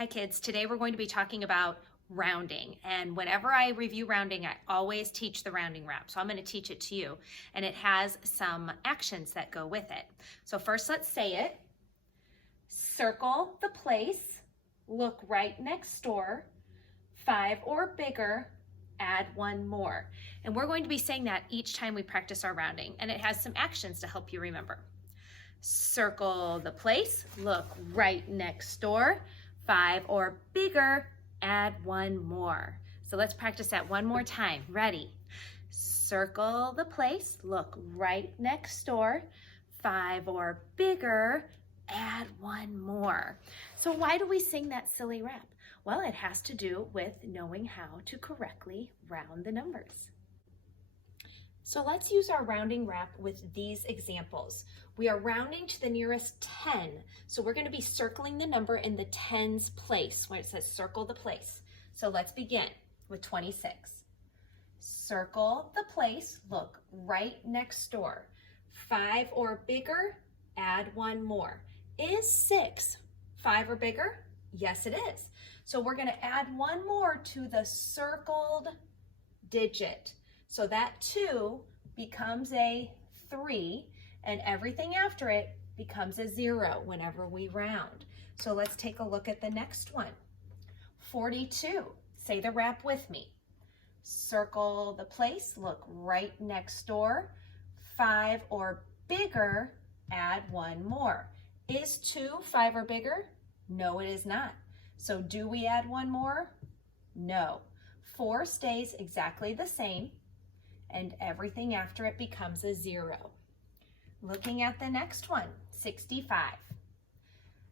Hi kids, today we're going to be talking about rounding, and whenever I review rounding I always teach the rounding wrap, so I'm going to teach it to you, and it has some actions that go with it. So first let's say it. Circle the place, look right next door, 5 or bigger, add 1 more. And we're going to be saying that each time we practice our rounding, and it has some actions to help you remember. Circle the place, look right next door, 5 or bigger, add 1 more. So let's practice that one more time. Ready? Circle the place, look right next door, 5 or bigger, add 1 more. So why do we sing that silly rap? Well, it has to do with knowing how to correctly round the numbers. So let's use our rounding wrap with these examples. We are rounding to the nearest 10. So we're going to be circling the number in the tens place when it says circle the place. So let's begin with 26. Circle the place, look right next door. 5 or bigger, add 1 more. Is 6 5 or bigger? Yes, it is. So we're going to add 1 more to the circled digit. So that 2 becomes a 3, and everything after it becomes a 0 whenever we round. So let's take a look at the next one. 42. Say the wrap with me. Circle the place, look right next door. 5 or bigger, add 1 more. Is 2 5 or bigger? No, it is not. So do we add 1 more? No. 4 stays exactly the same, and everything after it becomes a 0. Looking at the next one, 65.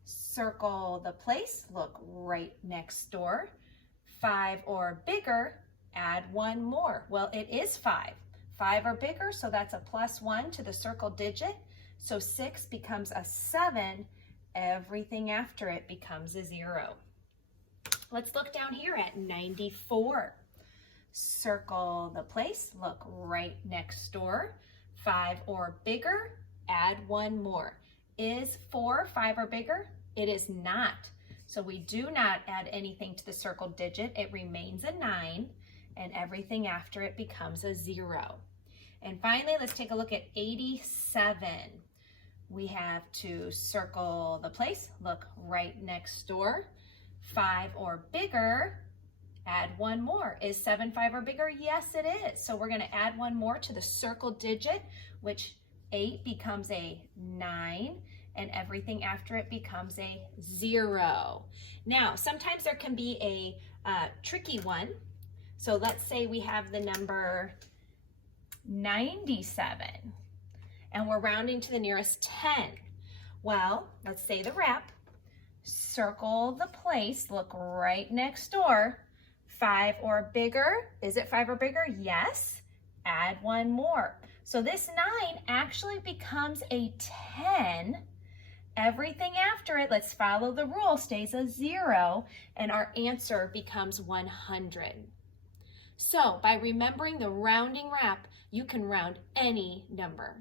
Circle the place, look right next door. 5 or bigger, add 1 more. Well, it is 5. 5 or bigger, so that's a +1 to the circle digit. So 6 becomes a 7. Everything after it becomes a 0. Let's look down here at 94. Circle the place, look right next door. 5 or bigger, add 1 more. Is 4 5 or bigger? It is not. So we do not add anything to the circle digit. It remains a 9, and everything after it becomes a 0. And finally, let's take a look at 87. We have to circle the place, look right next door. 5 or bigger, add 1 more. Is 7 5 or bigger? Yes, it is. So we're going to add 1 more to the circle digit, which 8 becomes a 9, and everything after it becomes a 0. Now, sometimes there can be a tricky one. So let's say we have the number 97, and we're rounding to the nearest 10. Well, let's say the wrap. Circle the place, look right next door. 5 or bigger. Is it 5 or bigger? Yes. Add 1 more. So this 9 actually becomes a 10. Everything after it, let's follow the rule, stays a 0, and our answer becomes 100. So by remembering the rounding wrap, you can round any number.